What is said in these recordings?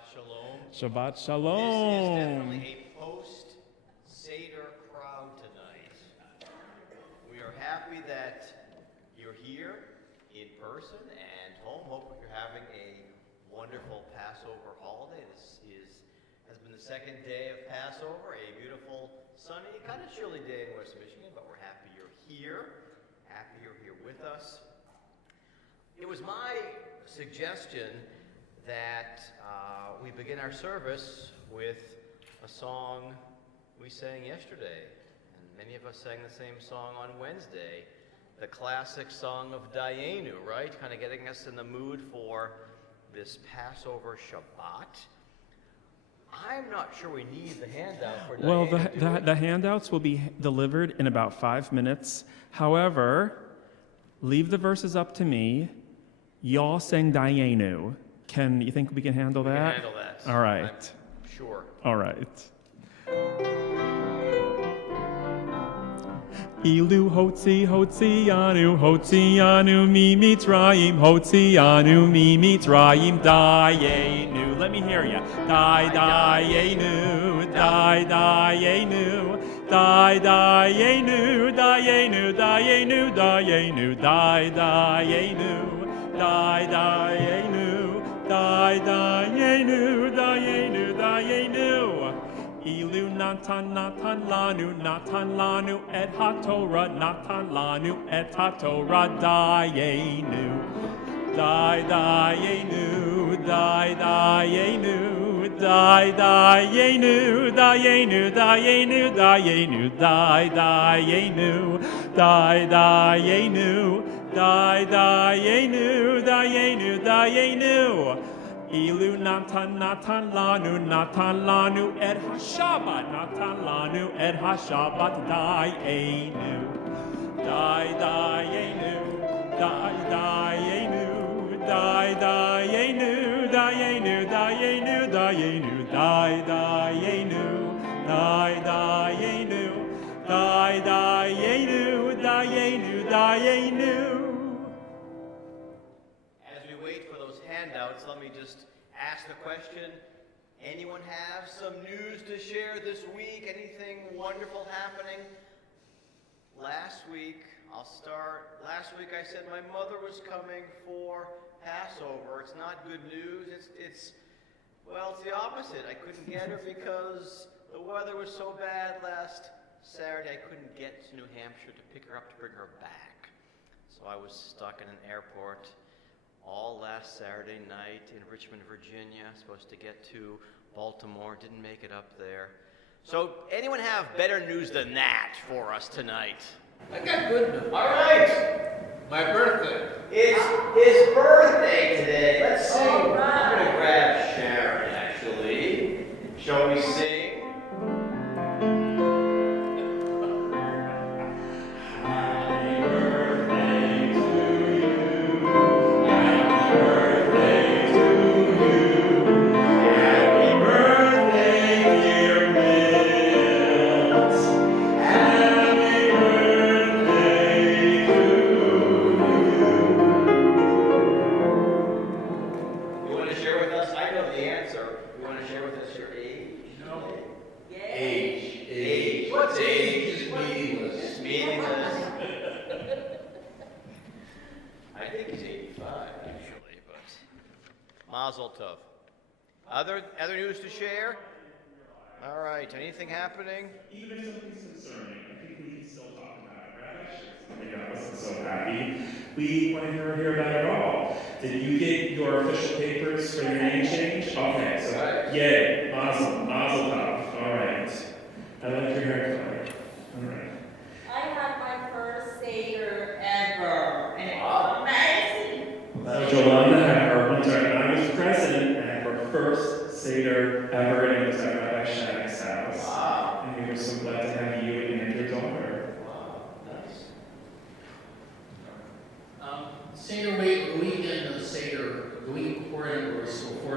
Shabbat Shalom. Shabbat This is Shalom. definitely a post-Seder crowd tonight. We are happy that you're here in person and home. Hope you're having a wonderful Passover holiday. This has been the second day of Passover, a beautiful, sunny, kind of chilly day in West Michigan, but we're happy you're here. Happy you're here with us. It was my suggestion that we begin our service with a song we sang yesterday. And many of us sang the same song on Wednesday, the classic song of Dayenu, right? Kind of getting us in the mood for this Passover Shabbat. I'm not sure we need the handout for Dayenu. Well, the handouts will be delivered in about 5 minutes. However, leave the verses up to me. Y'all sang Dayenu. You think we can handle that? We can handle that. All right. I'm sure. All right. Ilu Hotzianu, Hotzianu mi Mitzrayim, Hotzianu mi Mitzrayim, Dayenu. Let me hear ya. Dayenu, Dayenu, Dayenu, Dayenu, Dayenu, Dayenu, Dayenu, Dayenu, Dayenu, Dayenu, Dayenu. Ilu Natan lanu et haTorah, Natan lanu et haTorah, Dayenu, Dayenu, Dayenu, Dayenu, Dayenu, Dayenu, Dayenu, Dayenu, Dayenu, Dayenu, Dayenu, Dayenu. Ilu Natan lanu et haShabbat, Natan lanu et haShabbat, Dayenu, Dayenu, Dayenu, Dayenu, Dayenu, Dayenu, Dayenu, Dayenu, Dayenu, Dayenu, Dayenu. Handouts, let me just ask the question, anyone have some news to share this week? Anything wonderful happening? Last week I said my mother was coming for Passover. It's not good news. It's the opposite. I couldn't get her because the weather was so bad last Saturday. I couldn't get to New Hampshire to pick her up to bring her back. So I was stuck in an airport all last Saturday night in Richmond, Virginia. Supposed to get to Baltimore, didn't make it up there. So anyone have better news than that for us tonight? I got good news. All right. My birthday. It's his birthday today. Let's sing. All right. I'm going to grab Sharon, actually. Shall we sing? Mazel tov. Other news to share? All right. Anything happening? Even if something's concerning, I think we can still talk about it. Rabbi, something else is so happy. We want to hear about it all. Did you get your official papers for your name change? Okay, so yay, mazel tov. All right. I like your haircut. All right. I had my first Seder ever, and it was amazing. Jolanda had her, I was president, and had her first Seder ever, and it was at Rabbi Shag's house. Wow. And we were so glad to have you and your daughter. Wow. Nice. Seder week, the weekend of Seder, the week before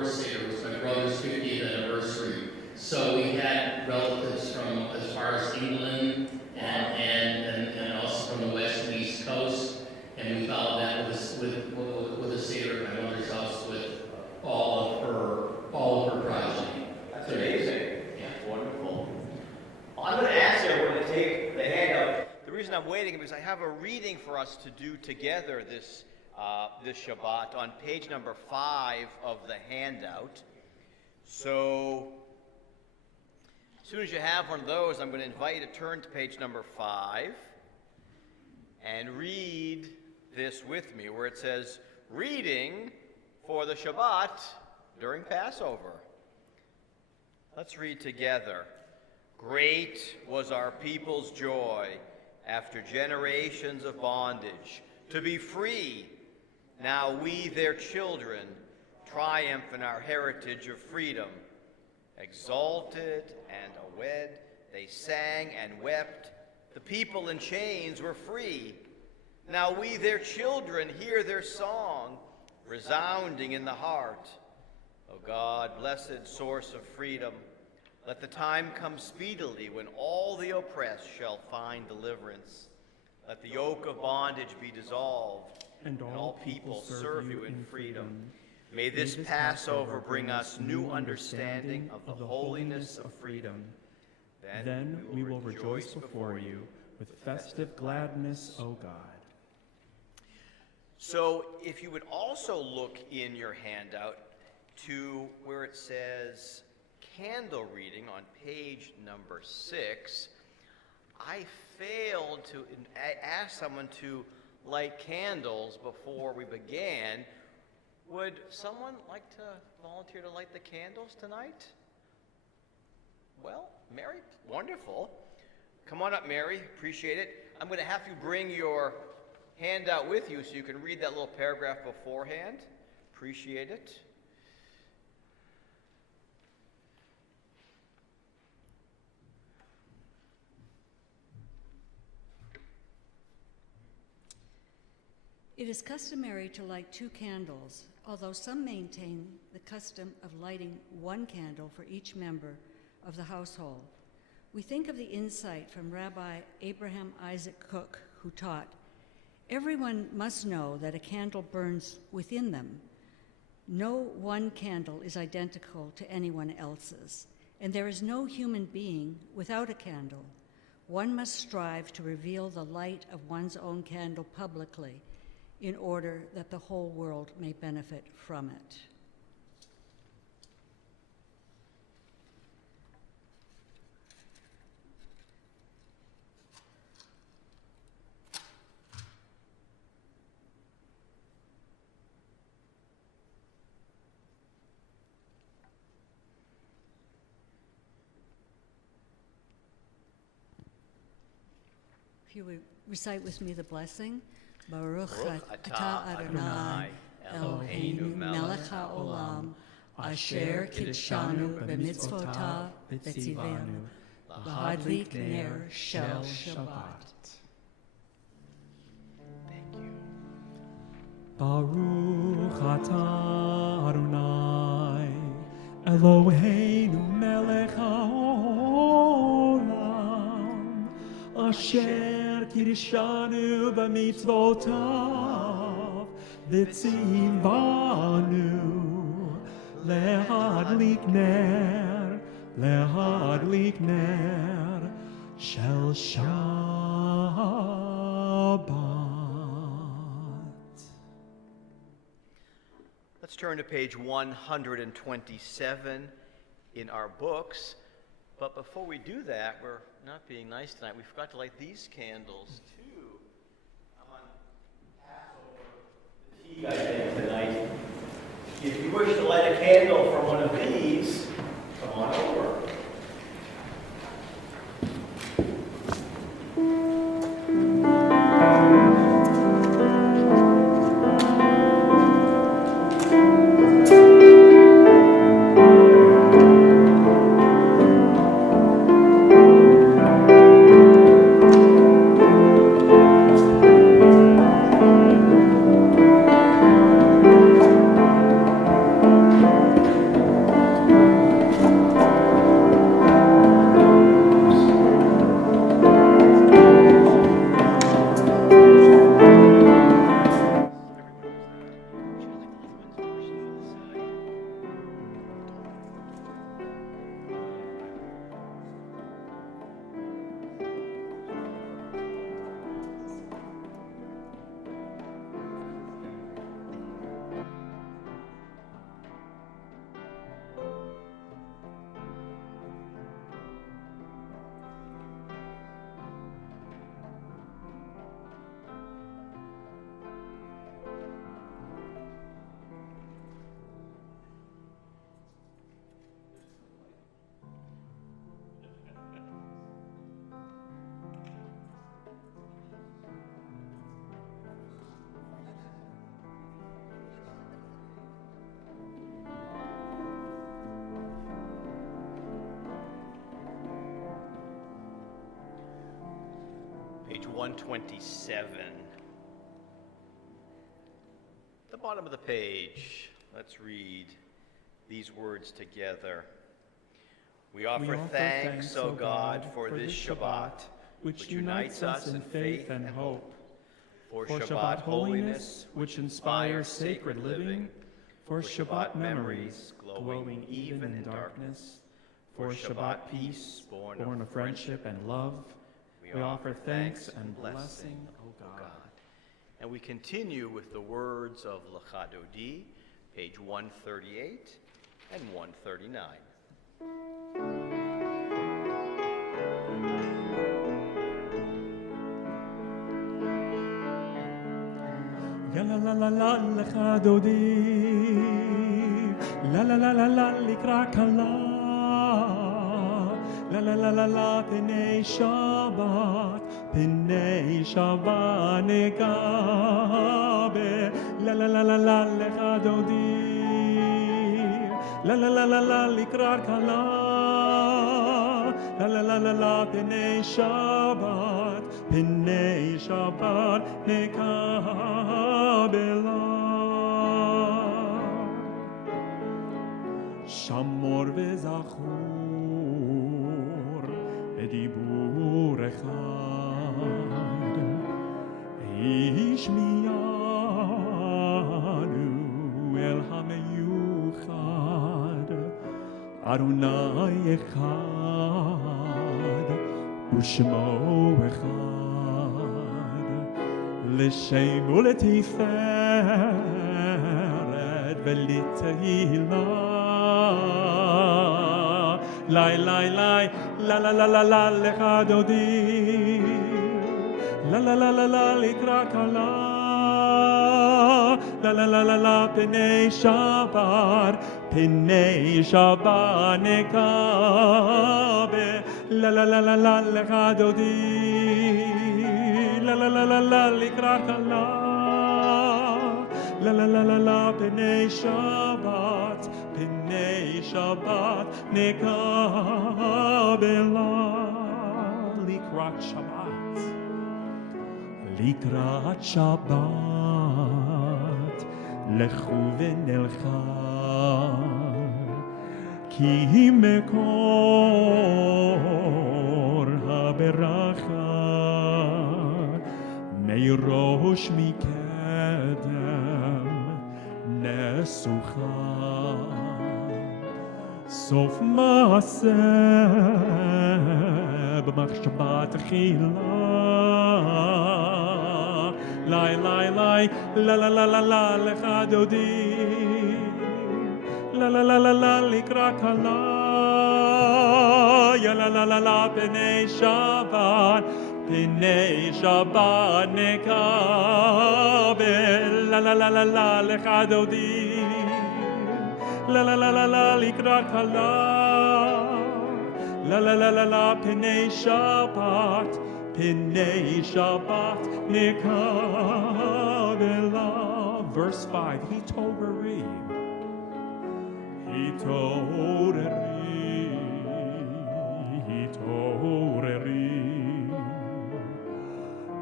Seder was my brother's 50th anniversary. So we had relatives from as far as England and also from the west and east coast. And we followed that with a Seder at my mother's house with all of her a reading for us to do together this Shabbat on page number 5 of the handout. So, as soon as you have one of those, I'm going to invite you to turn to page number 5 and read this with me, where it says, "Reading for the Shabbat during Passover." Let's read together. "Great was our people's joy after generations of bondage, to be free. Now we, their children, triumph in our heritage of freedom. Exalted and awed, they sang and wept. The people in chains were free. Now we, their children, hear their song, resounding in the heart. O God, blessed source of freedom, let the time come speedily when all the oppressed shall find deliverance. Let the yoke of bondage be dissolved, and all people serve you in freedom. May this Passover bring us new understanding of the holiness of freedom. Then we will rejoice before you with festive gladness, O God." So if you would also look in your handout to where it says candle reading on page number 6, I failed to ask someone to light candles before we began. Would someone like to volunteer to light the candles tonight? Well, Mary, wonderful. Come on up, Mary. Appreciate it. I'm going to have you bring your handout with you so you can read that little paragraph beforehand. Appreciate it. It is customary to light 2 candles, although some maintain the custom of lighting 1 candle for each member of the household. We think of the insight from Rabbi Abraham Isaac Cook, who taught, "Everyone must know that a candle burns within them. No one candle is identical to anyone else's, and there is no human being without a candle. One must strive to reveal the light of one's own candle publicly, in order that the whole world may benefit from it." If you would recite with me the blessing. Baruch atah Adonai Eloheinu melech haolam, asher kidshanu b'mitzvotav v'tzivenu, lahadlik ner shel Shabbat. Thank you. Baruch atah Adonai Eloheinu melech haolam, asher Kirishanu b'mitzvotav v'tzivanu, lehadlik ner shel Shabbat. Let's turn to page 127 in our books. But before we do that, we're not being nice tonight. We forgot to light these candles too. I'm on Passover fatigue, I think, tonight. If you wish to light a candle from one of these, come on over. 127. The bottom of the page, let's read these words together. We offer thanks, O God, for this Shabbat, which unites us in faith and hope, for Shabbat holiness, which inspires sacred living, for Shabbat memories, glowing even in darkness, for Shabbat peace, born of friendship and love. We offer thanks and blessing, O God. And we continue with the words of Lecha Dodi, page 138 and 139. Ya la la la la lecha dodi, la la la la la likra kala, la la la la la penei Shabbat negabe, la la la la la lecha dodi, la la la la la likra kala, la la la la la penei Shabbat nekabela. Shamor vezachor edibur echad, ish miyanu el hameyuchad, Adonai echad u'shmo echad, l'shem u'letiferet v'litehila. Lai lai lai, la la la la la lecha dodi, la la la la la likra kala, la la la la la penei Shabbat nekabe, la la la la la lecha dodi, la la la la la likra kala, la la la la la penei Shabbat nekabela. Likrat Shabbat, likrat Shabbat, lechu v'nelcha, ki mekor haberacha, meirosh mikedem nesucha. Sof maaseh b'machshabat achila, lai lai lai, la la la la la lecha dodi, la la la la la likra kala, ya la la la la penei Shabbat nekabe, la la la la la lecha dodi, la la la la la likra kala, la la la la la penei Shabbat nekabela. Verse 5, hitoreri,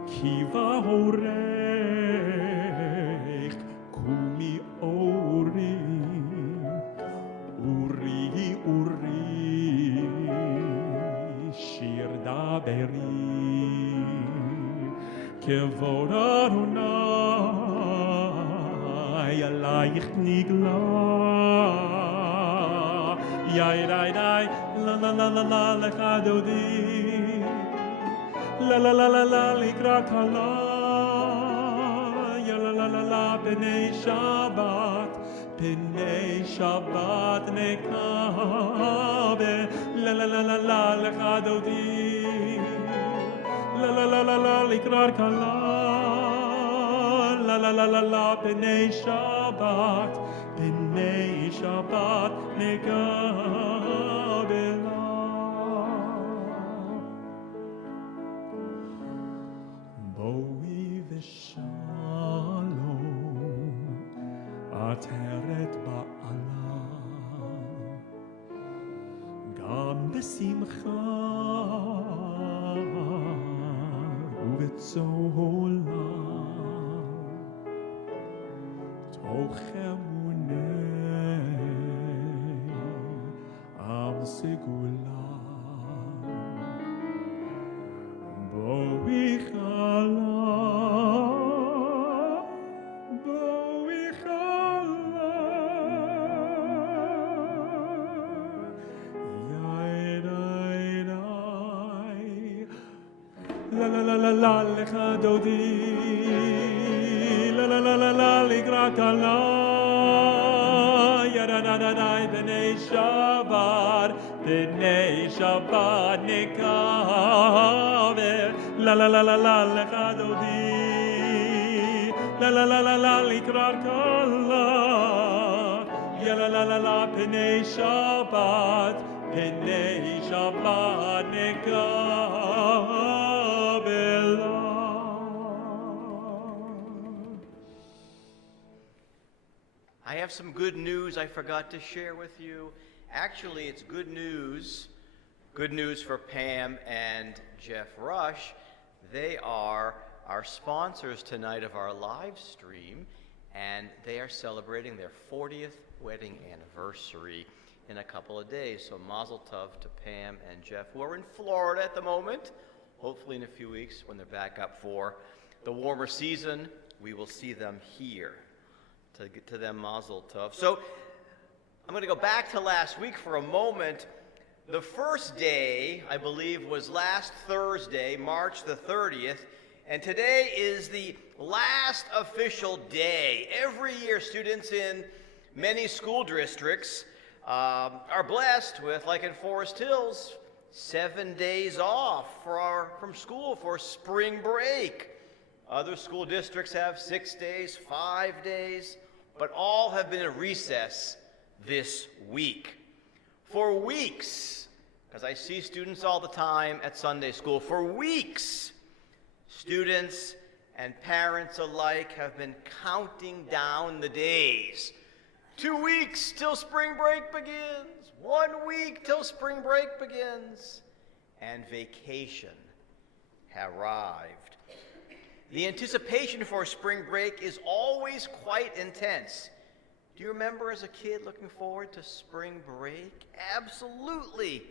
kiva horech kumi ori, uri, shir daberi, kevod Adonai alayich nigla, yai dai dai, la la la la la lecha dodi, la la la la la likra kala, ya la la la la penei Shabbat nekabe, la la la la la lecha dodi, la la la la la likra kala, la la la la la penei Shabbat nekabela. Boi v'shalom ateret ba'ala, gam b'simcha לעולם, תוך אמוני עם סגולה. בואי חלה, בואי חלה, יאי די, לה לה לה לה לה לך דודי, לה לה לה לה לה לקרא כלה, ידה דה דה די בני שבת, בני שבת נקבר, לה לה לה לה לה לך דודי, לה לה לה לה לה לקרא כלה, יא לה לה לה לה בני שבת, בני שבת נקבר. I have some good news I forgot to share with you. Actually, it's good news for Pam and Jeff Rush. They are our sponsors tonight of our live stream, and they are celebrating their 40th wedding anniversary in a couple of days. So mazel tov to Pam and Jeff, who are in Florida at the moment. Hopefully in a few weeks, when they're back up for the warmer season, we will see them here. To them, mazel tov. So I'm going to go back to last week for a moment. The first day, I believe, was last Thursday, March the 30th, and today is the last official day. Every year, students in many school districts are blessed with, like in Forest Hills, 7 days off from school for spring break. Other school districts have 6 days, 5 days, but all have been in recess this week. For weeks, because I see students all the time at Sunday school, for weeks, students and parents alike have been counting down the days. 2 weeks till spring break begins. 1 week till spring break begins. And vacation arrived. The anticipation for spring break is always quite intense. Do you remember as a kid looking forward to spring break? Absolutely.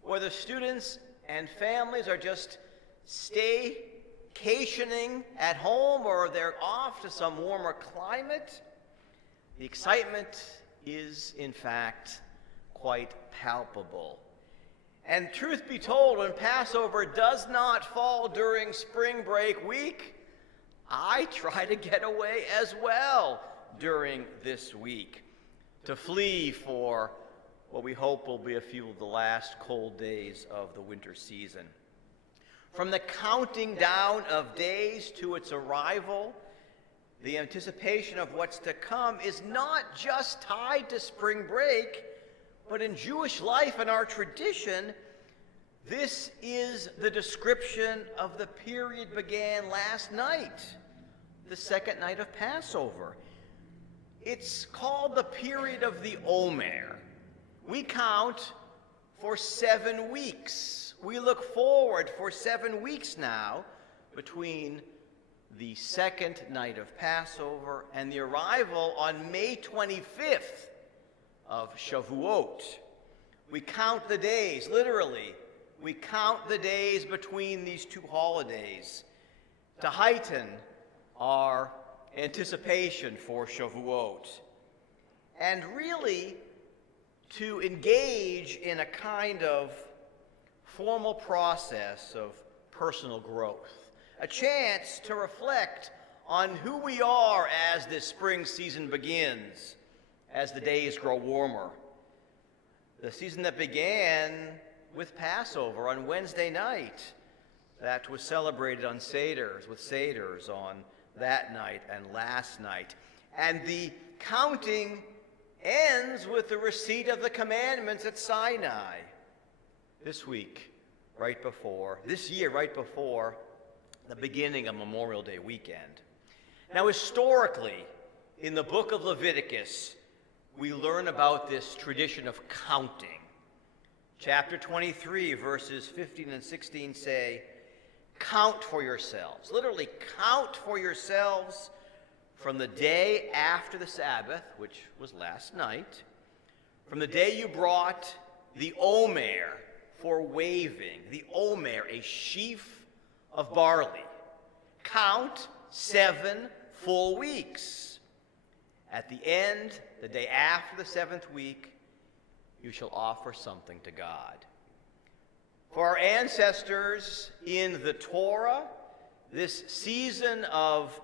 Whether students and families are just staycationing at home or they're off to some warmer climate, the excitement is, in fact, quite palpable. And truth be told, when Passover does not fall during spring break week, I try to get away as well during this week to flee for what we hope will be a few of the last cold days of the winter season. From the counting down of days to its arrival, the anticipation of what's to come is not just tied to spring break, but in Jewish life and our tradition, this is the description of the period began last night, the second night of Passover. It's called the period of the Omer. We count for 7 weeks. We look forward for 7 weeks now between the second night of Passover and the arrival on May 25th of Shavuot. We count the days, literally. We count the days between these two holidays to heighten our anticipation for Shavuot, and really to engage in a kind of formal process of personal growth, a chance to reflect on who we are as this spring season begins, as the days grow warmer. The season that began with Passover on Wednesday night, that was celebrated on Seders, with Seders on that night and last night. And the counting ends with the receipt of the commandments at Sinai. This year, right before the beginning of Memorial Day weekend. Now, historically, in the book of Leviticus, we learn about this tradition of counting. Chapter 23, verses 15 and 16 say, count for yourselves, literally count for yourselves from the day after the Sabbath, which was last night, from the day you brought the omer for waving, the omer, a sheaf of barley. Count 7 full weeks. At the end, the day after the 7th week, you shall offer something to God. For our ancestors in the Torah, this season of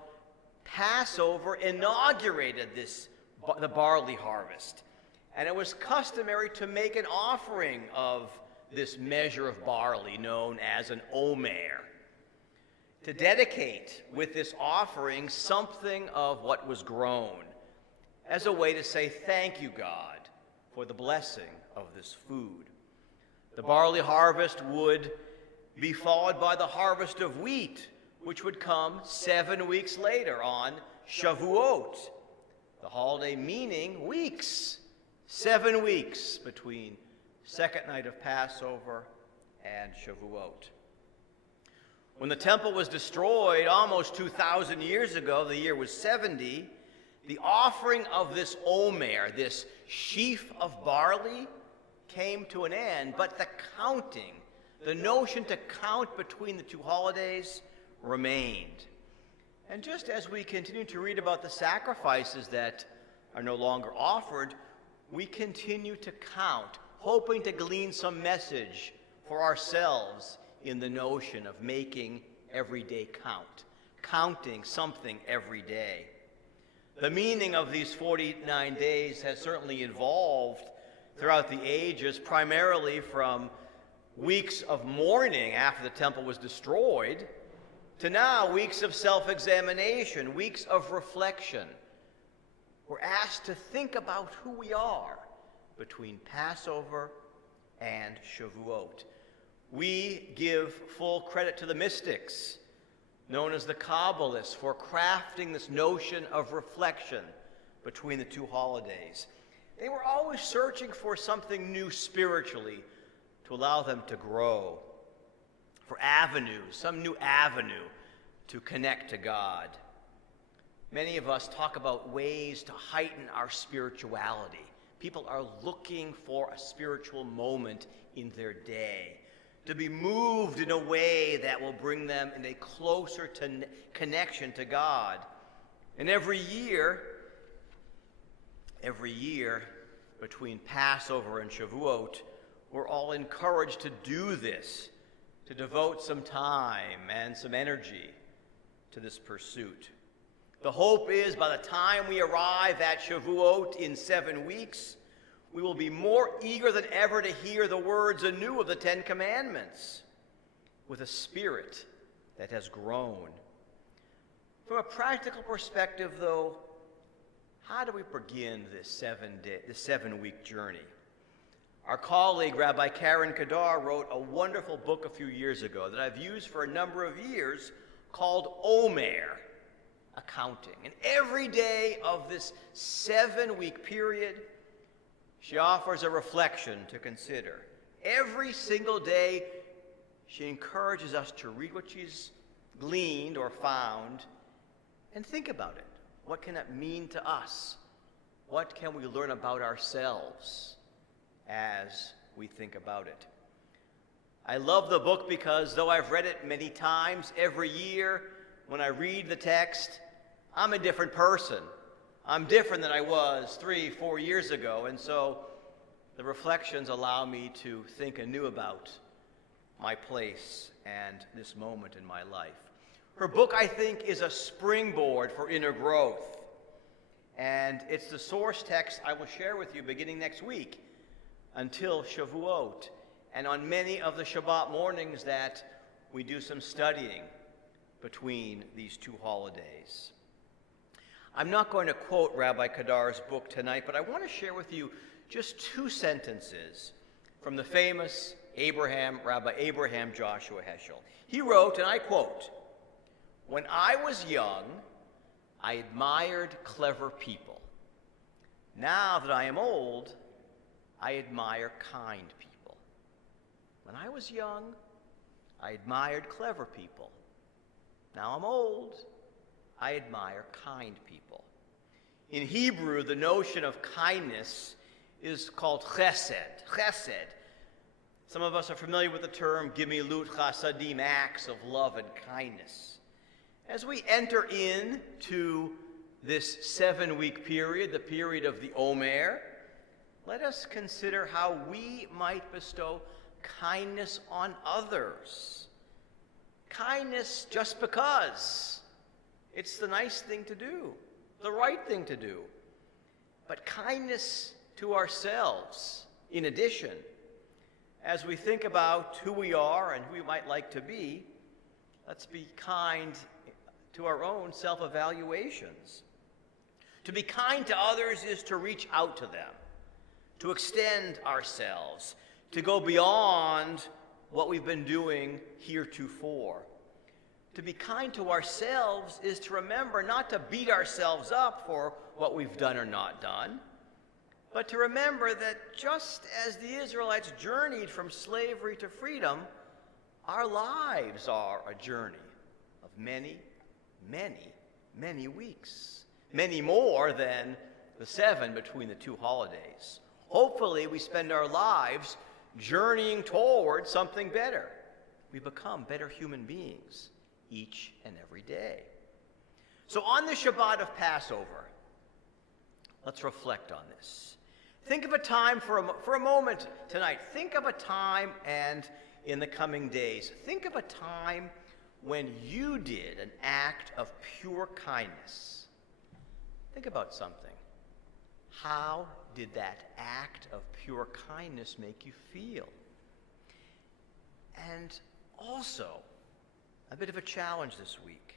Passover inaugurated the barley harvest. And it was customary to make an offering of this measure of barley known as an omer, to dedicate with this offering something of what was grown, as a way to say thank you, God, for the blessing of this food. The barley harvest would be followed by the harvest of wheat, which would come 7 weeks later on Shavuot, the holiday meaning weeks. 7 weeks between second night of Passover and Shavuot. When the temple was destroyed almost 2,000 years ago, the year was 70, the offering of this omer, this sheaf of barley, came to an end, but the counting, the notion to count between the two holidays, remained. And just as we continue to read about the sacrifices that are no longer offered, we continue to count, hoping to glean some message for ourselves in the notion of making every day count, counting something every day. The meaning of these 49 days has certainly evolved throughout the ages, primarily from weeks of mourning after the temple was destroyed, to now weeks of self-examination, weeks of reflection. We're asked to think about who we are between Passover and Shavuot. We give full credit to the mystics, known as the Kabbalists, for crafting this notion of reflection between the two holidays. They were always searching for something new spiritually to allow them to grow, for avenues, some new avenue to connect to God. Many of us talk about ways to heighten our spirituality. People are looking for a spiritual moment in their day, to be moved in a way that will bring them in a closer connection to God. And every year between Passover and Shavuot, we're all encouraged to do this, to devote some time and some energy to this pursuit. The hope is by the time we arrive at Shavuot in 7 weeks, we will be more eager than ever to hear the words anew of the 10 Commandments with a spirit that has grown. From a practical perspective, though, how do we begin this 7-week journey? Our colleague, Rabbi Karen Kadar, wrote a wonderful book a few years ago that I've used for a number of years called Omer, Accounting. And every day of this 7-week period, she offers a reflection to consider. Every single day, she encourages us to read what she's gleaned or found and think about it. What can it mean to us? What can we learn about ourselves as we think about it? I love the book because though I've read it many times, every year when I read the text, I'm a different person. I'm different than I was 3-4 years ago, and so the reflections allow me to think anew about my place and this moment in my life. Her book, I think, is a springboard for inner growth, and it's the source text I will share with you beginning next week until Shavuot, and on many of the Shabbat mornings that we do some studying between these two holidays. I'm not going to quote Rabbi Kadar's book tonight, but I want to share with you just 2 sentences from the famous Rabbi Abraham Joshua Heschel. He wrote, and I quote, "When I was young, I admired clever people. Now that I am old, I admire kind people. When I was young, I admired clever people. Now I'm old. I admire kind people. In Hebrew, the notion of kindness is called chesed. Chesed. Some of us are familiar with the term gimilut chasadim, acts of love and kindness. As we enter into this 7-week period, the period of the Omer, let us consider how we might bestow kindness on others. Kindness just because. It's the nice thing to do, the right thing to do. But kindness to ourselves, in addition, as we think about who we are and who we might like to be, let's be kind to our own self-evaluations. To be kind to others is to reach out to them, to extend ourselves, to go beyond what we've been doing heretofore. To be kind to ourselves is to remember not to beat ourselves up for what we've done or not done, but to remember that just as the Israelites journeyed from slavery to freedom, our lives are a journey of many, many, many weeks. Many more than the 7 between the 2 holidays. Hopefully, we spend our lives journeying toward something better. We become better human beings each and every day. So on the Shabbat of Passover, let's reflect on this. Think of a time for a moment tonight. Think of a time, and in the coming days, think of a time when you did an act of pure kindness. Think about something. How did that act of pure kindness make you feel? And also, a bit of a challenge this week.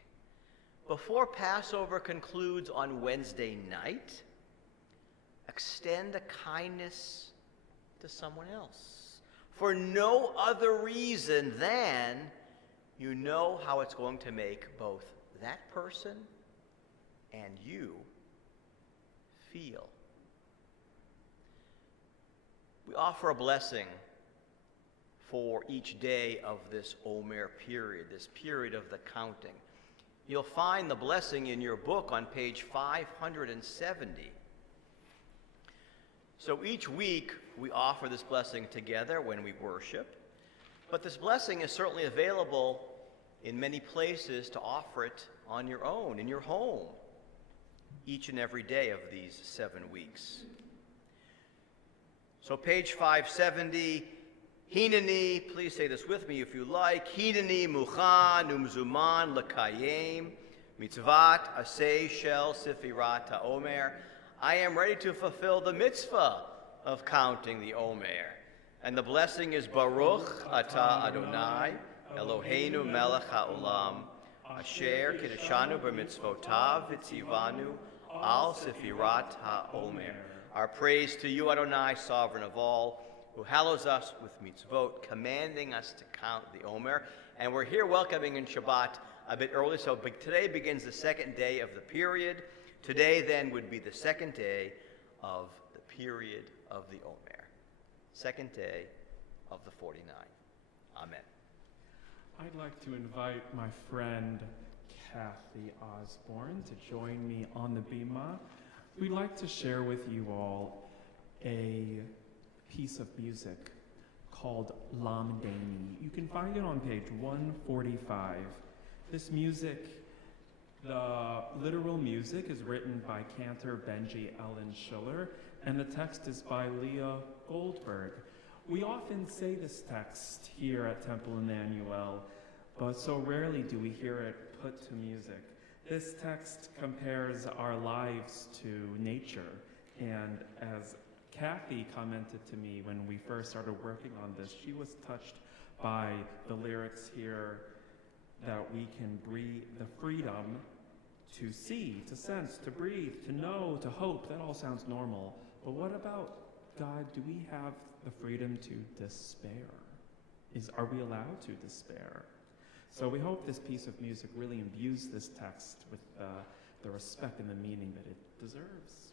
Before Passover concludes on Wednesday night, extend a kindness to someone else. For no other reason than you know how it's going to make both that person and you feel. We offer a blessing for each day of this Omer period, this period of the counting. You'll find the blessing in your book on page 570. So each week we offer this blessing together when we worship, but this blessing is certainly available in many places to offer it on your own, in your home, each and every day of these 7 weeks. So page 570, Hineni, please say this with me if you like, Hineni muchan umzuman lekayem mitzvat aseh shel sifirat ha'omer. I am ready to fulfill the mitzvah of counting the Omer. And the blessing is Baruch atah Adonai Eloheinu melech ha'olam asher kiddushanu b'mitzvotav v'tzivanu al sifirat ha'omer. Our praise to you, Adonai, sovereign of all, who hallows us with mitzvot, commanding us to count the Omer. And we're here welcoming in Shabbat a bit early, so today begins the 2nd day of the period. Today, then, would be the 2nd day of the period of the Omer. 2nd day of the 49. Amen. I'd like to invite my friend Kathy Osborne to join me on the bima. We'd like to share with you all a piece of music called Lamdani. You can find it on page 145. This music, the literal music, is written by cantor Benji Ellen Schiller, and the text is by Leah Goldberg. We often say this text here at Temple Emanuel, but so rarely do we hear it put to music. This text compares our lives to nature, and as Kathy commented to me when we first started working on this, she was touched by the lyrics here that we can breathe the freedom to see, to sense, to breathe, to know, to hope. That all sounds normal. But what about God? Do we have the freedom to despair? Are we allowed to despair? So we hope this piece of music really imbues this text with the respect and the meaning that it deserves.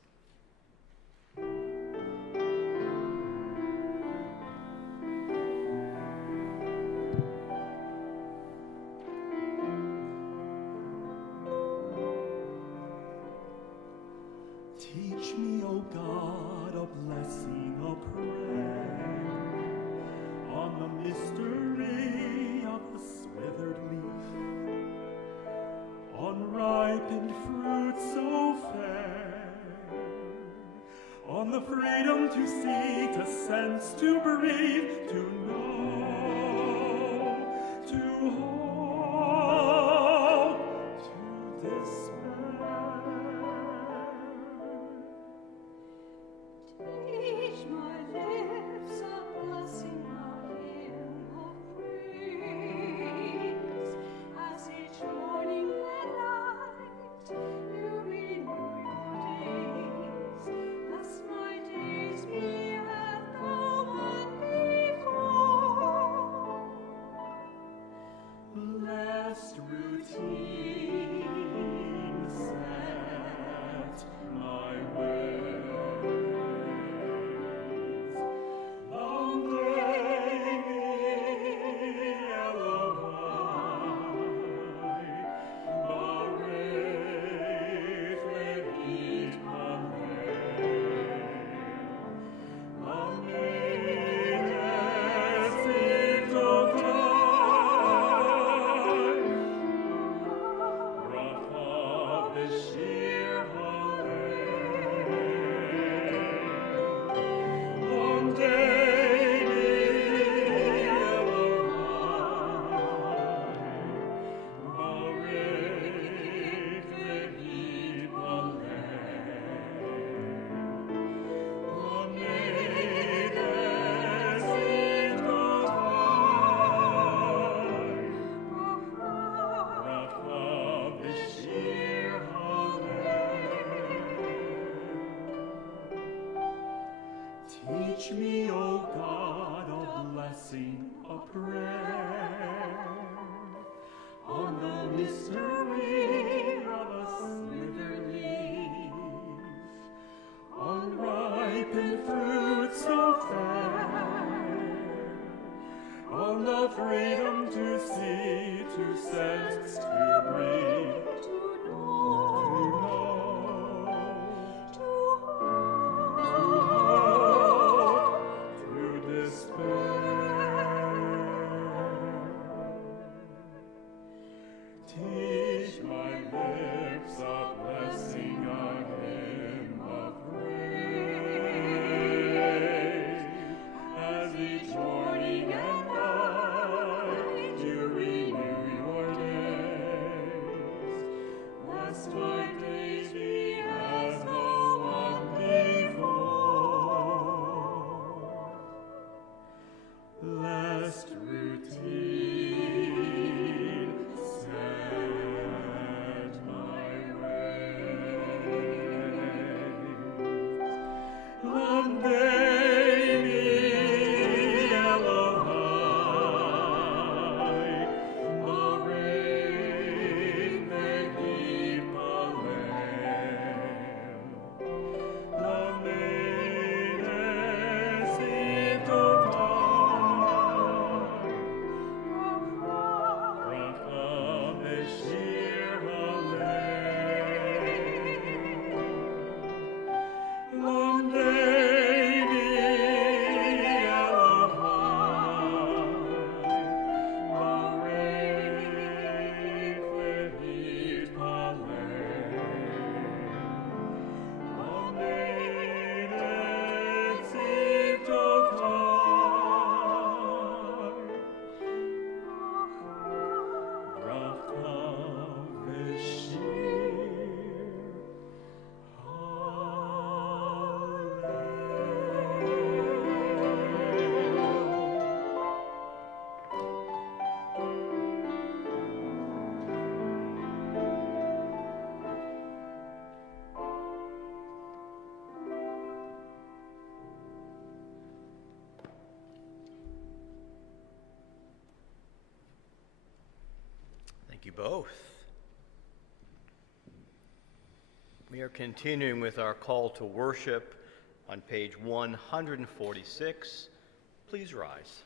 Teach me, O God, a blessing, a prayer on the mystery of the swithered leaf, on ripened fruit so fair, on the freedom to see, to sense, to breathe, to know, to hope, to despair. Teach my lips a blessing, a hymn of praise, as each morning and night you renew your days. Lest my days be as the one before. Lest routine set my ways. Long day the yellow eye, Marie flebit Emanuel. Amen, sit o Rafa Beshir Hallel. Long day the yellow eye, Marie flebit Teach me, O God, a blessing, a prayer on the mystery of a swithered leaf, on ripened fruit so fair, on the freedom to see, to sense, to breathe, To know, to hope, to despair. Teach my lips a blessing, a hymn of praise, as each morning and night you renew your days. Lest my days be as the one before, lest routine set my ways. One day the yellow eye, Marie flebit Emanuel. La maiden sit o Rafa Beshir Hallel. Long day the yellow eye, Marie flebit Emanuel. La maiden sit o Rafa Beshir Thank you both. We are continuing with our call to worship on page 146. Please rise.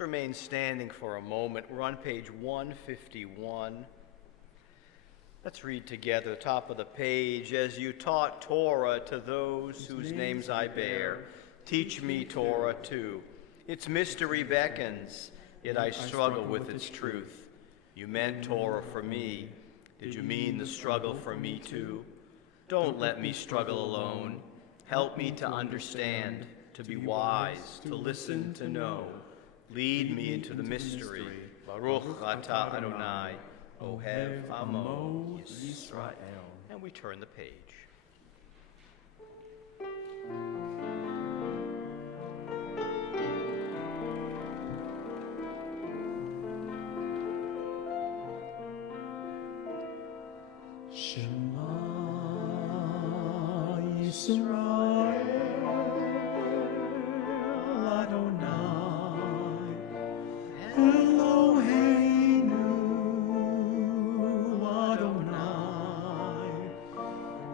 Let's remain standing for a moment. We're on page 151. Let's read together, top of the page. As you taught Torah to those whose names I bear, teach me Torah too. Its mystery beckons, yet I struggle with its truth. You meant Torah for me. Did you mean the struggle for me too? Don't let me struggle alone. Help me to understand, to be wise, to listen, to know. Lead me into the mystery. Baruch atah Adonai, Ohev Amo Yisrael. And we turn the page. Shema Yisrael Adonai Eloheinu Adonai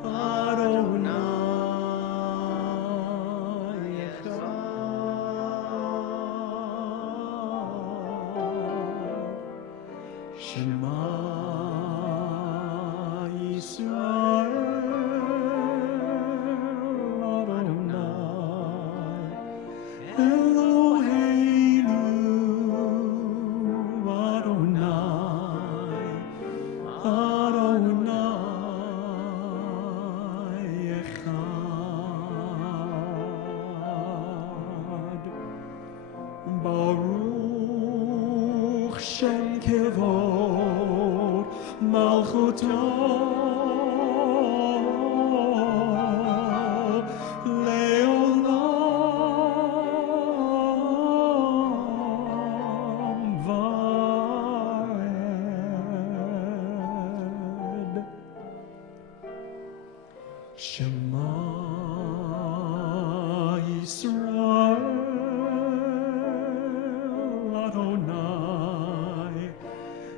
Adonai Echad. Shema Yisrael Adonai Eloheinu Adonai Adonai Echad. Baruch Shem Kevod Malchuto Leolam Vaed. Shema Yisrael Adonai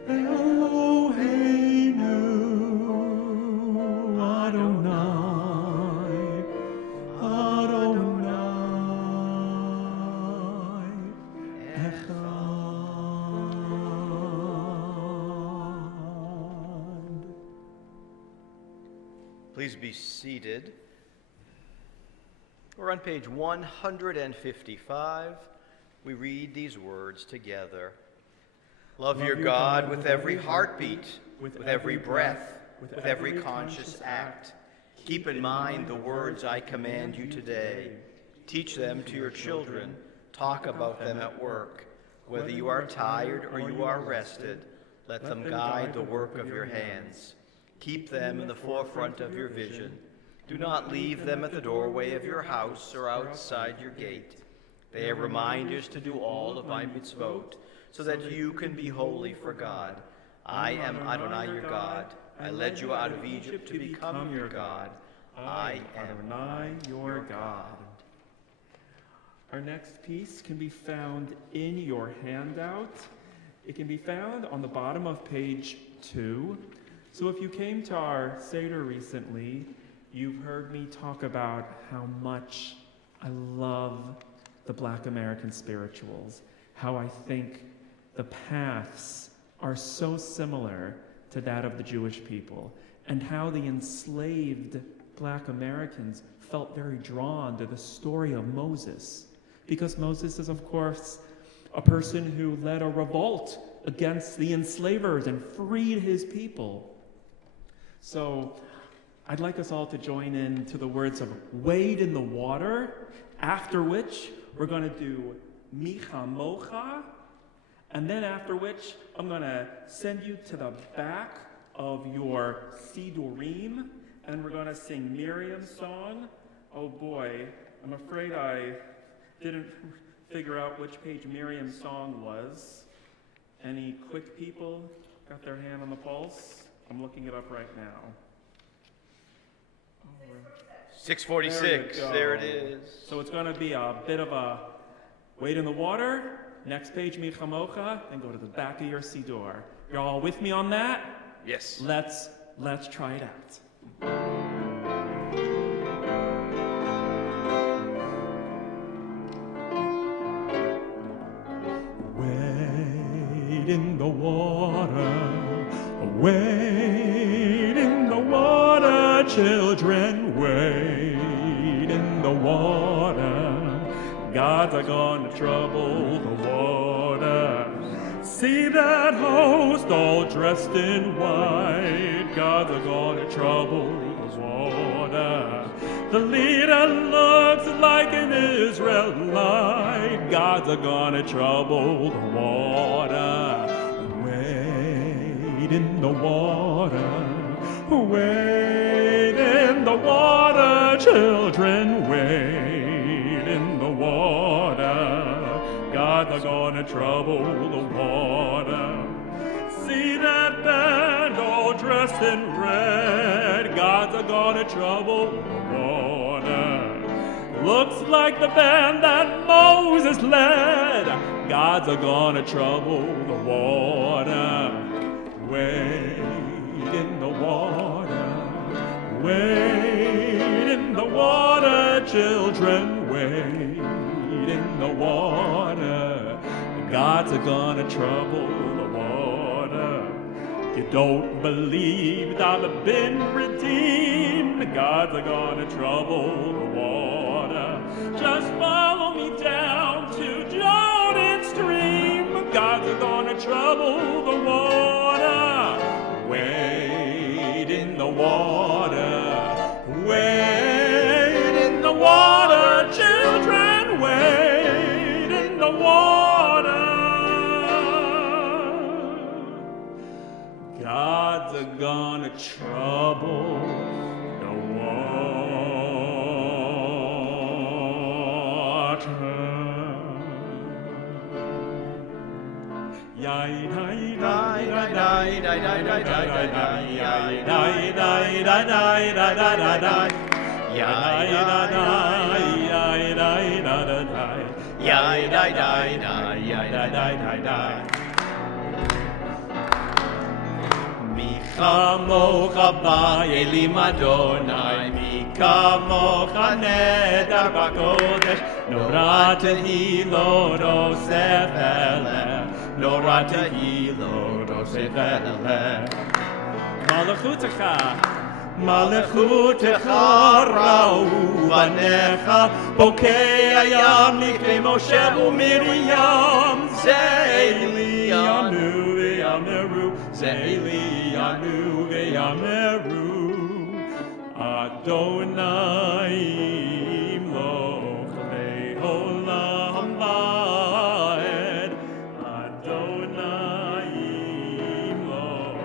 Eloheinu Adonai Adonai Echad. Please be seated. We're on page 155. We read these words together. Love your God with every heartbeat, with every breath, with every conscious act. Keep in mind the words I command you today. Teach them to your children. Talk about them at work. Whether you are tired or you are rested, let them guide the work of your hands. Keep them in the forefront of your vision. Do not leave them at the doorway of your house or outside your gate. They are reminders to do all of my mitzvot, so that you can be holy for God. I am Adonai your God. I led you out of Egypt to become your God. I am Adonai your God. Our next piece can be found in your handout. It can be found on the bottom of page 2. So if you came to our Seder recently, you've heard me talk about how much I love the Black American spirituals, how I think the paths are so similar to that of the Jewish people, and how the enslaved Black Americans felt very drawn to the story of Moses, because Moses is, of course, a person who led a revolt against the enslavers and freed his people. So I'd like us all to join in to the words of Wade in the Water, after which we're going to do Micha Mocha, and then after which I'm going to send you to the back of your Sidurim, and we're going to sing Miriam's song. Oh boy, I'm afraid I didn't figure out which page Miriam's song was. Any quick people got their hand on the pulse? I'm looking it up right now. 646, there it is. So it's going to be a bit of a wade in the water, next page Micha Mocha, and go to the back of your Siddur. You're all with me on that? Yes. Let's try it out. Wade in the water, children, wade in the water. Gods are gonna trouble the water. See that host all dressed in white. Gods are gonna trouble the water. The leader looks like an Israelite. Gods are gonna trouble the water. Wade in the water. Wade in the water, children, wade in the water. Gods are gonna trouble the water. See that band all dressed in red. Gods are gonna trouble the water. Looks like the band that Moses led. Gods are gonna trouble the water. Wade in the water. Wade in the water, children, wade in the water. The gods are gonna trouble the water. You don't believe that I've been redeemed. The gods are gonna trouble the water. Just follow me down to Jordan stream. The gods are gonna trouble the water. Wade in the water. Wade in the water, children, wade in the water. Gods are gonna trouble the water. Yai, dai, dai, dai, dai, dai, dai, dai, dai, dai, yai, dai, dai, dai, dai, dai, dai, dai, dai. Yai, dai, dai, yai, dai, dai, dai, dai. Yai, dai, dai, dai, yai, dai, dai, dai, dai. Mi chamocha ba'elim Adonai, mi kamocha nedar b'kodesh, nora tehilo rosef eleh, nora tehilo rosef eleh. Malachutecha, malachutecha ra'u vanecha, bokei hayam liknei Moshe u'Miriam, ze'eli yanu v'yameru, ze'eli yanu v'yameru, Adonai imloch le'olam va'ed, Adonai imloch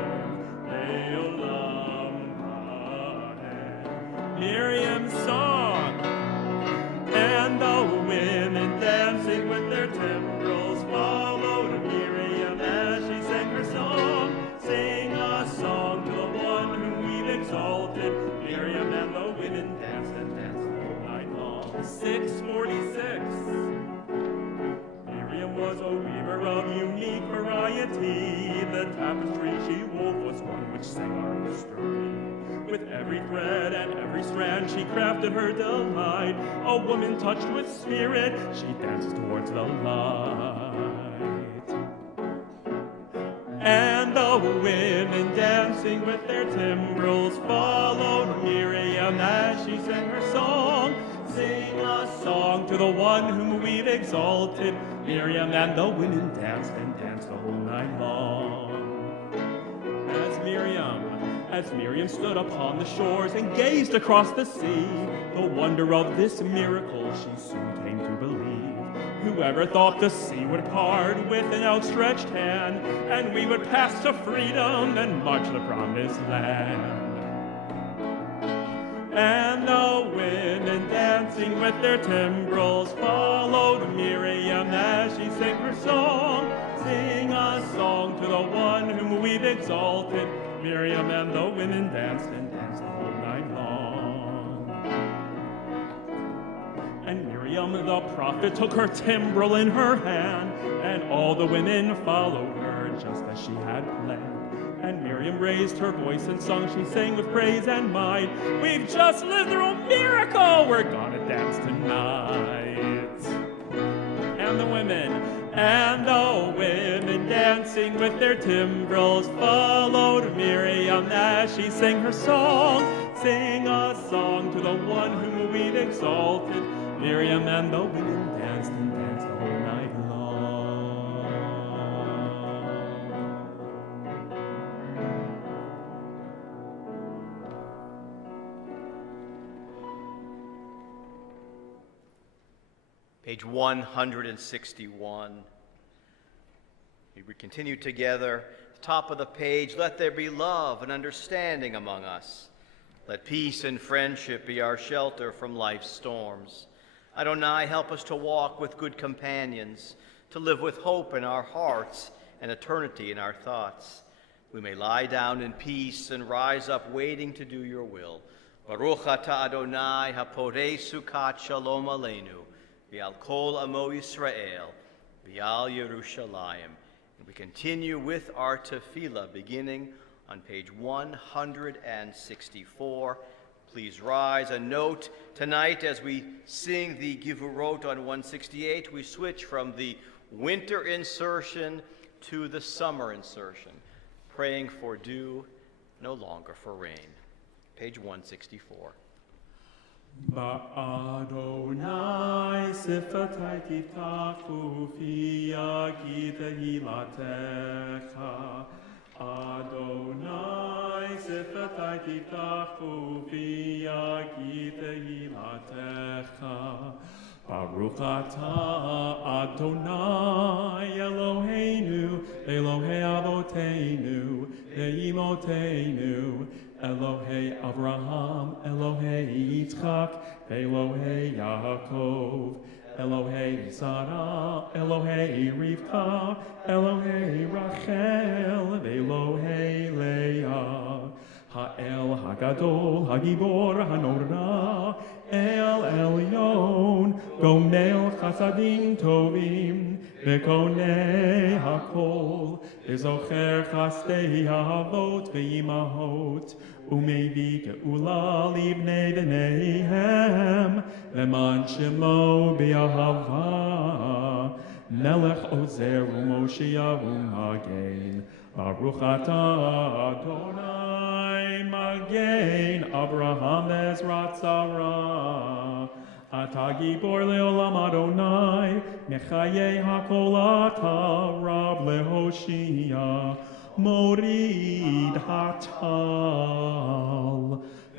le'olam va'ed. Miriam's song, and the women dancing with their timbrels followed Miriam as she sang her song. Sing a song to the one whom we've exalted. Miriam and the women danced and danced all night long. 646. Miriam was a weaver of unique variety. The tapestry she wove was one which sang our history. With every thread and every strand she crafted her delight. A woman touched with spirit, she dances towards the light. And the women dancing with their timbrels followed Miriam as she sang her song. Sing a song to the one whom we've exalted. Miriam and the women danced and danced the whole night long. As Miriam stood upon the shores and gazed across the sea, the wonder of this miracle she soon came to believe. Whoever thought the sea would part with an outstretched hand, and we would pass to freedom and march the promised land. And the women dancing with their timbrels followed Miriam as she sang her song. Sing a song to the one whom we've exalted. Miriam and the women danced and danced the whole night long. And Miriam the prophet took her timbrel in her hand, and all the women followed her just as she had planned. And Miriam raised her voice and sung, she sang with praise and might. We've just lived through a miracle, we're gonna dance tonight. And the women And the women dancing with their timbrels followed Miriam as she sang her song. Sing a song to the one whom we've exalted. Miriam and the women danced and danced all night long. Page 161. We continue together. Top of the page, let there be love and understanding among us. Let peace and friendship be our shelter from life's storms. Adonai, help us to walk with good companions, to live with hope in our hearts and eternity in our thoughts. We may lie down in peace and rise up waiting to do your will. Baruch atah Adonai haporei sukat shalom aleinu, v'al kol amo Yisrael, v'al Yerushalayim. And we continue with our tefillah, beginning on page 164. Please rise. A note tonight as we sing the Givurot on 168, we switch from the winter insertion to the summer insertion, praying for dew, no longer for rain. Page 164. Ba'adonai sifatai tiftachu fi yagid hilatecha. Adonai sifatai tiftachu fi yagid hilatecha. Baruch atah Adonai Eloheinu, Elohei Avoteinu, Ve'imotenu, Elohei Avraham, Elohei Yitzchak, Elohei Yaakov, Elohei Sarah, Elohei Rivka, Elohei Rachel, Elohei Leah. Ha'el Hagadol, Hagibor, Hanorah, El Elyon, Gomel Chasadim Tovim, Vekonei Hakol, Ezocher Chastei Avot Ve'imahot, Umevi Geula Libnei B'neihem, Leman Shemo B'Yahava, Melech Ozer U'Moshiach U'Magen, Baruch atah Adonai Magen Abraham Ezrat Sarah. Atah Gibor Leolam Adonai Mechayei Hakol atah Rab Lehoshia Morid Hatal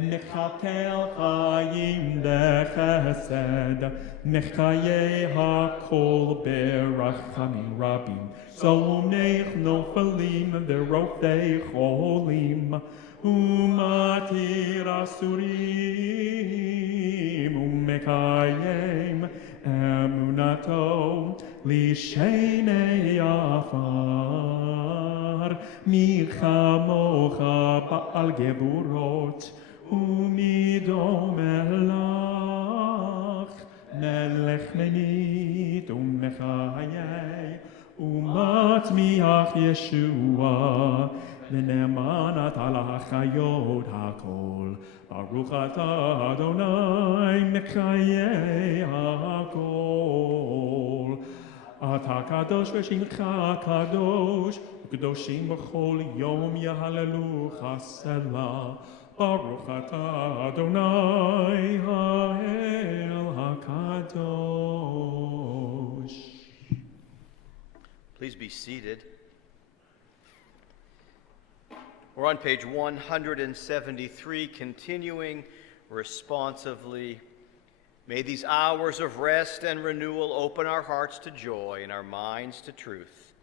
Mechatel Chayim Dechesed Mechayei Hakol Berachamim Rabim Zolnech Nofalim Verofei Cholim Umatir Asurim Umekayem Emunato Lishenei Afar Michamocha Ba'al Geburot Umidom Elach Melech Menit Umechayei Umat miach Yeshua, v'nemanat al hachayot hakol. Baruch atah Adonai mechayei hakol. Atah kadosh v'shimcha kadosh, u'kedoshim b'chol yom yahalelucha selah. Baruch atah Adonai ha'el hakadosh. Please be seated. We're on page 173, continuing responsively. May these hours of rest and renewal open our hearts to joy and our minds to truth.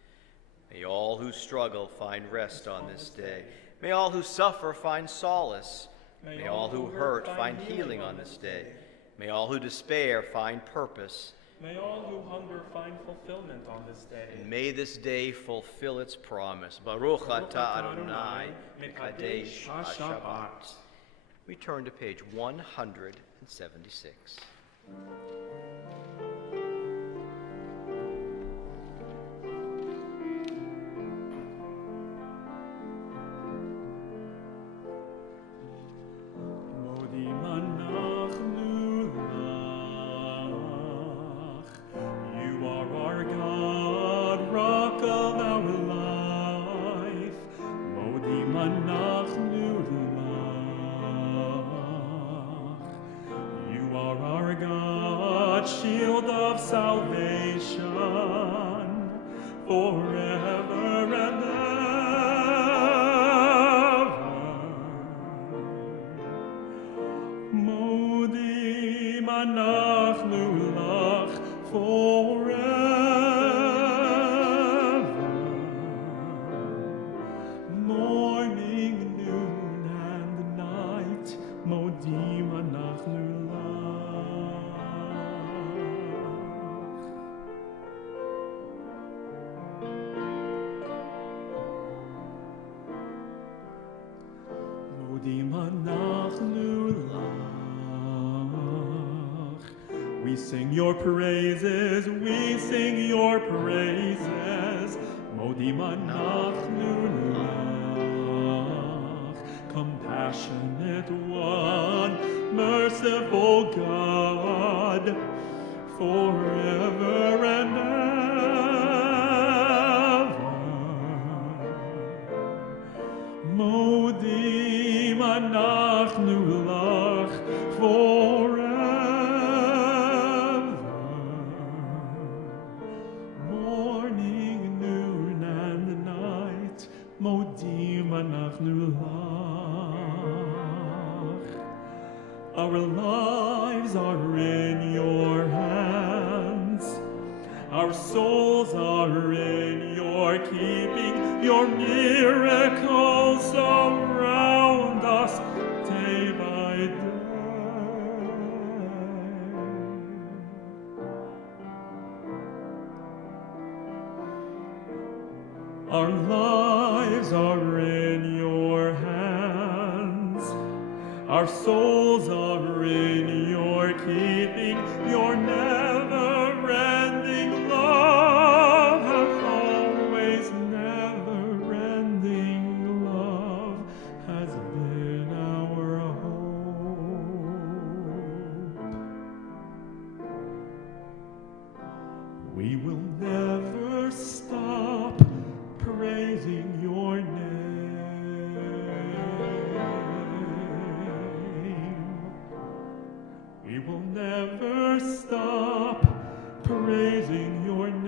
May all who struggle find rest on this day. May all who suffer find solace. May all who hurt find healing on this day. May all who despair find purpose. May all who hunger find fulfillment on this day. And may this day fulfill its promise. Baruch atah Adonai mekadesh Shabbat. We turn to page 176. You are our God. but shield of salvation, forever and ever. Modim anachnu lach forever. Morning, noon, and night, modim anachnu lach. Modim anachnu lach. We sing your praises, we sing your praises. Modim anachnu lach. Compassionate one, merciful God, forever and ever. Modim anachnu lach forever. Morning, noon, and night, modim anachnu lach. Our lives are in your hands. Our souls are in your keeping. Your miracles surround us day by day. Our lives are in your hands. Our souls are in your keeping. Your never-ending love has always never-ending love has been our hope. We will never stop praising your name. We will never stop praising your name.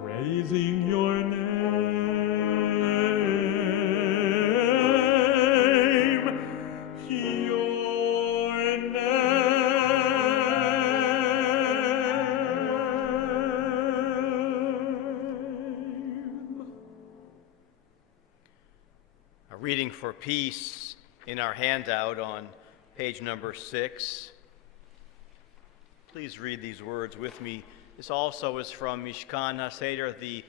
Praising your name. Reading for peace in our handout on page number 6. Please read these words with me. This also is from Mishkan HaSeder, the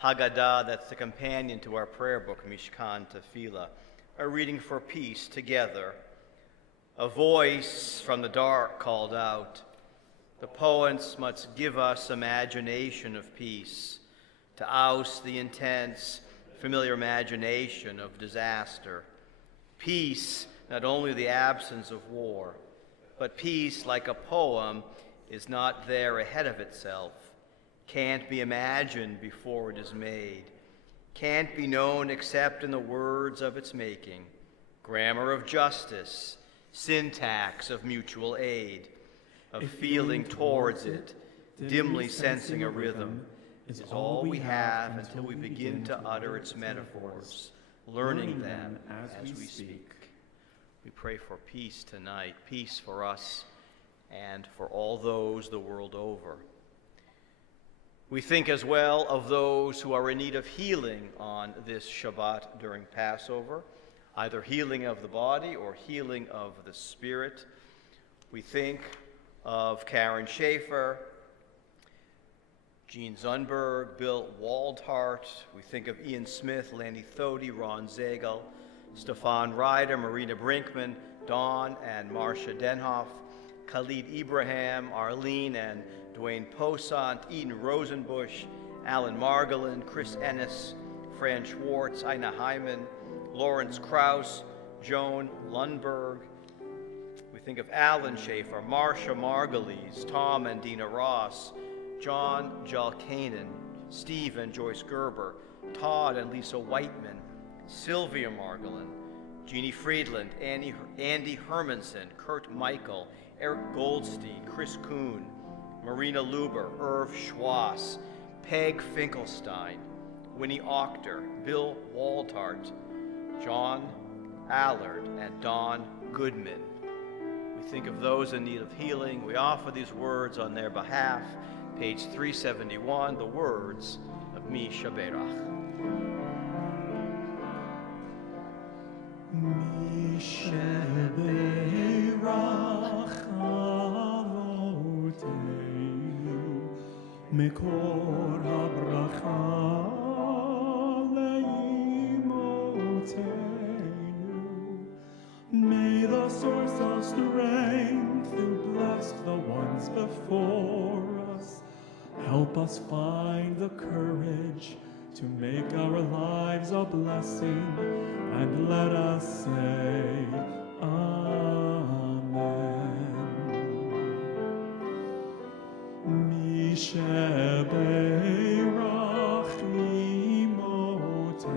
Haggadah, that's the companion to our prayer book, Mishkan Tefillah. A reading for peace together. A voice from the dark called out, the poets must give us imagination of peace, to oust the intense, familiar imagination of disaster. Peace, not only the absence of war, but peace, like a poem, is not there ahead of itself, can't be imagined before it is made, can't be known except in the words of its making, grammar of justice, syntax of mutual aid, of feeling towards it, dimly sensing a rhythm, is all we have until we begin to utter its metaphors, learning them as we speak. We pray for peace tonight, peace for us and for all those the world over. We think as well of those who are in need of healing on this Shabbat during Passover, either healing of the body or healing of the spirit. We think of Karen Schaefer, Jean Zunberg, Bill Waldhart. We think of Ian Smith, Lanny Thody, Ron Zagel, Stefan Ryder, Marina Brinkman, Dawn and Marcia Denhoff, Khalid Ibrahim, Arlene and Dwayne Posant, Eden Rosenbush, Alan Margolin, Chris Ennis, Fran Schwartz, Ina Hyman, Lawrence Krause, Joan Lundberg. We think of Alan Schaefer, Marcia Margulies, Tom and Dina Ross, John Jalkanen, Steve and Joyce Gerber, Todd and Lisa Whiteman, Sylvia Margolin, Jeannie Friedland, Andy Hermanson, Kurt Michael, Eric Goldstein, Chris Kuhn, Marina Luber, Irv Schwass, Peg Finkelstein, Winnie Octor, Bill Waldhart, John Allard, and Don Goodman. We think of those in need of healing. We offer these words on their behalf. Page 371, the words of Mi Shaberach. Mi Shaberach Avoteinu Mekor HaBracha Leimoteinu. May the source of strength who blessed the ones before us help us find the courage to make our lives a blessing, and let us say Amen. Mi Sheberach Imoteinu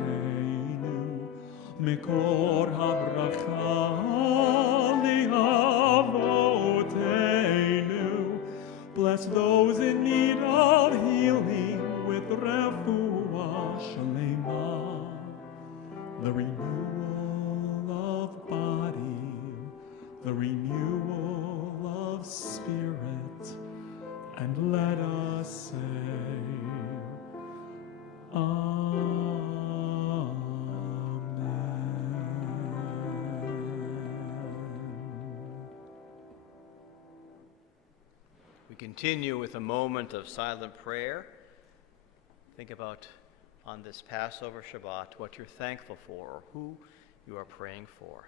Mekor HaBracha Li'avoteinu. Bless those in need of healing with refuah shalema, the renewal of body, the renewal of spirit, and let us say We continue with a moment of silent prayer. Think about on this Passover Shabbat what you're thankful for or who you are praying for.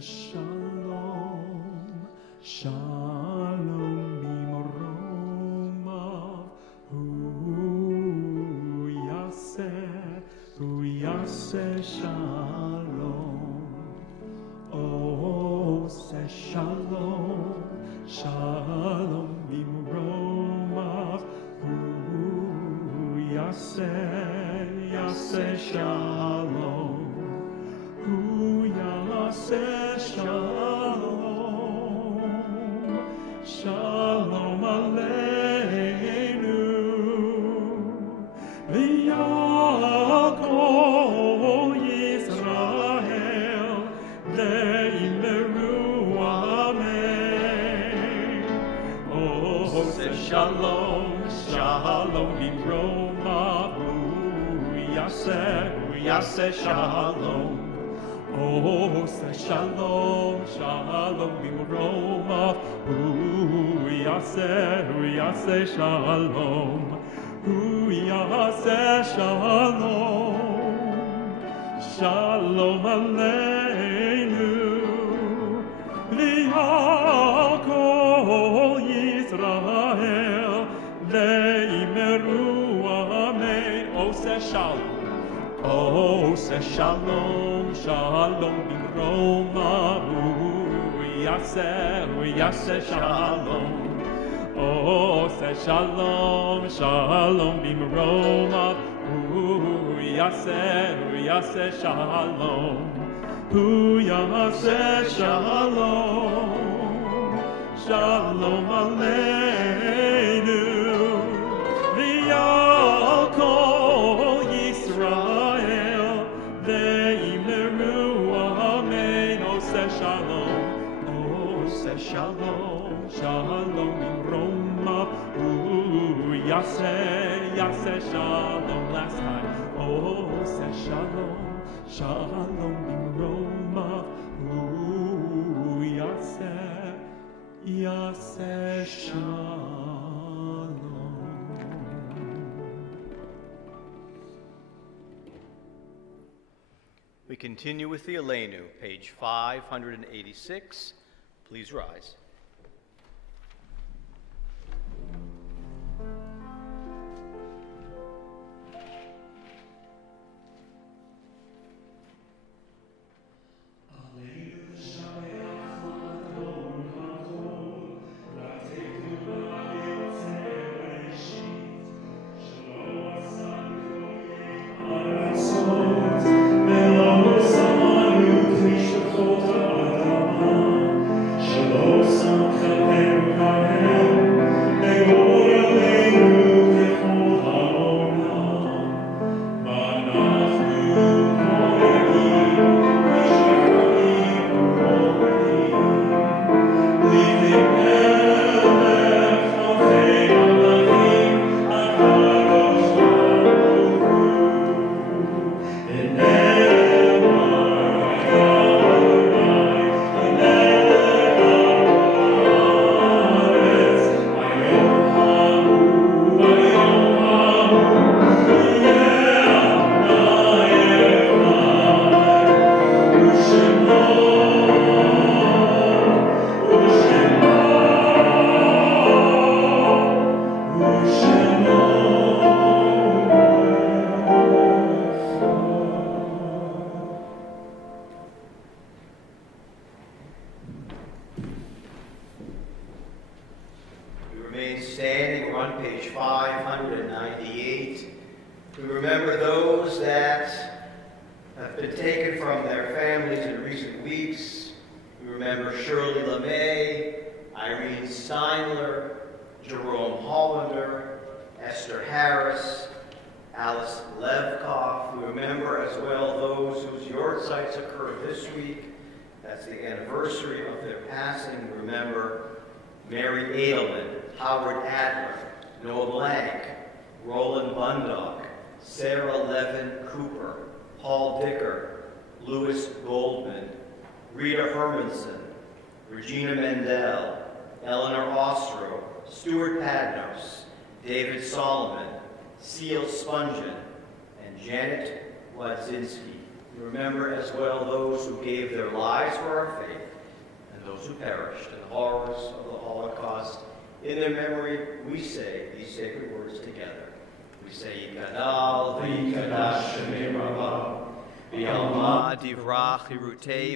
Shalom, shalom mimromav, hu yaseh shalom. Oh, say shalom, shalom mimromav, hu yaseh shalom. Hu yaseh shalom, shalom aleinu, v'yal kol Yisrael, ve'imeru amen. Oh, say shalom, shalom b'mromav, hu yaseh shalom. Oh, say shalom, shalom b'mromav, hu yaseh shalom, hu yaseh shalom, shalom aleinu, v'yal kol Yisrael, ve'imeru amen. Oh, say shalom. Oh, say shalom, shalom b'mromav, hu yaseh shalom. Oh, say shalom, shalom b'mromav, hu yaseh shalom. Hu yaseh shalom, shalom aleinu, v'yal kol Yisrael, ve'imeru amen. Oh, say shalom, shalom b'mromav, hu Yaseh shalom last time. Oh, say shalom, shalom b'roma. Ooh, Yaseh shalom. We continue with the Aleinu, page 586. Please rise.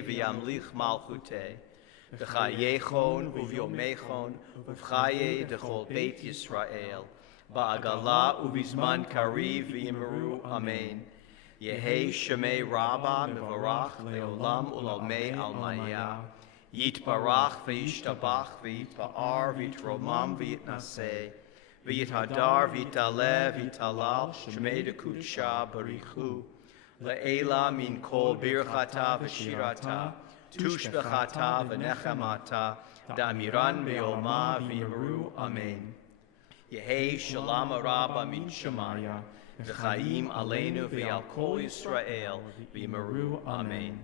V'yamlich malchutei, v'chayechon uvyomechon uvchaye dechol Beit Yisrael, ba'agala uvizman kariv v'yimeru amen. Yehei shemei rabba mevarach leolam ulalmei almaya. Yitbarach v'yishtabach v'yitpa'ar v'yitromam v'yitnaseh. V'yithadar v'yitaleh v'yitalal shemei dekudsha barichu. Le'ela min kol birchata v'shirata, tushbechata v'nechamata, da'amiran me'oma v'yimeru amen. Yehei shalom rabba min shemaya, v'chaim aleinu v'al kol Yisrael v'yimeru amen.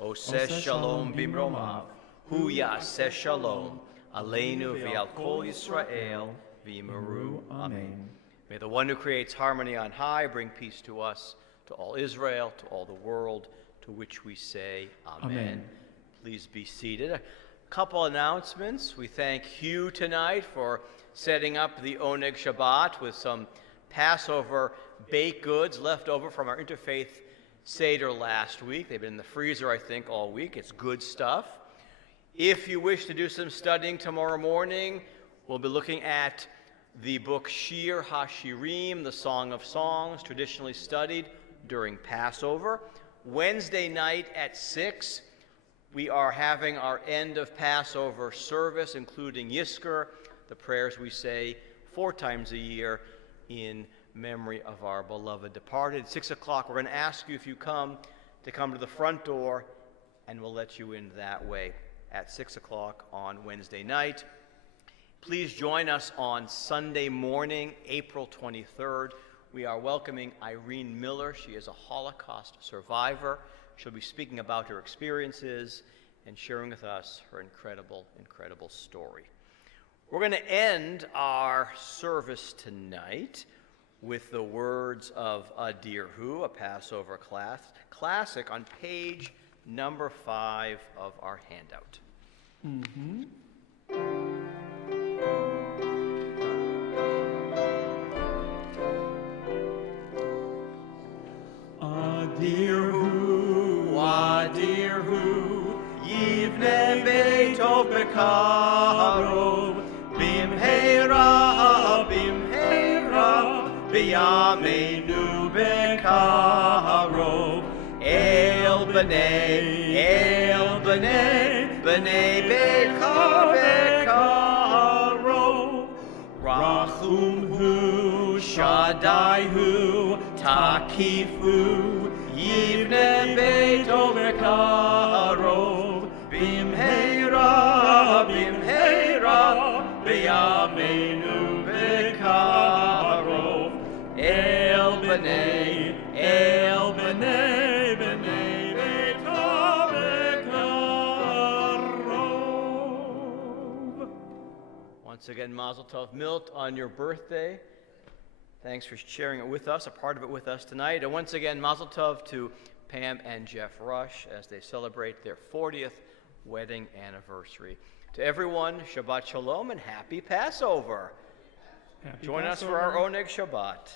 Oseh shalom bimromav, hu yaseh shalom, aleinu v'al kol Yisrael v'yimeru amen. May the one who creates harmony on high bring peace to us, to all Israel, to all the world, to which we say amen. Amen. Please be seated. A couple announcements. We thank Hugh tonight for setting up the Oneg Shabbat with some Passover baked goods left over from our Interfaith Seder last week. They've been in the freezer, I think, all week. It's good stuff. If you wish to do some studying tomorrow morning, we'll be looking at the book Shir HaShirim, the Song of Songs, traditionally studied during Passover. Wednesday night at 6, we are having our end of Passover service, including Yizkor, the prayers we say 4 times a year in memory of our beloved departed. 6 o'clock, we're going to ask you if you come to the front door, and we'll let you in that way at 6 o'clock on Wednesday night. Please join us on Sunday morning, April 23rd. We are welcoming Irene Miller. She is a Holocaust survivor. She'll be speaking about her experiences and sharing with us her incredible, incredible story. We're going to end our service tonight with the words of Dear Who, a Passover classic on page number 5 of our handout. Mm-hmm. Dear who, Yivne Beitov Bekarov, Bimheira, B'yameinu Bekarov, El B'nei Bekar Bekarov, Rachum hu, Shaddai hu, Takif hu, Yivne Beitov Bekarov, Bimheira, B'yameinu Bekarov, El B'nei Beitov Bekarov. Once again, Mazel Tov, Milt, on your birthday. Thanks for sharing it with us, a part of it with us tonight. And once again, Mazel Tov to Pam and Jeff Rush as they celebrate their 40th wedding anniversary. To everyone, Shabbat Shalom and Happy Passover. Happy Join us for Passover. our Oneg Shabbat.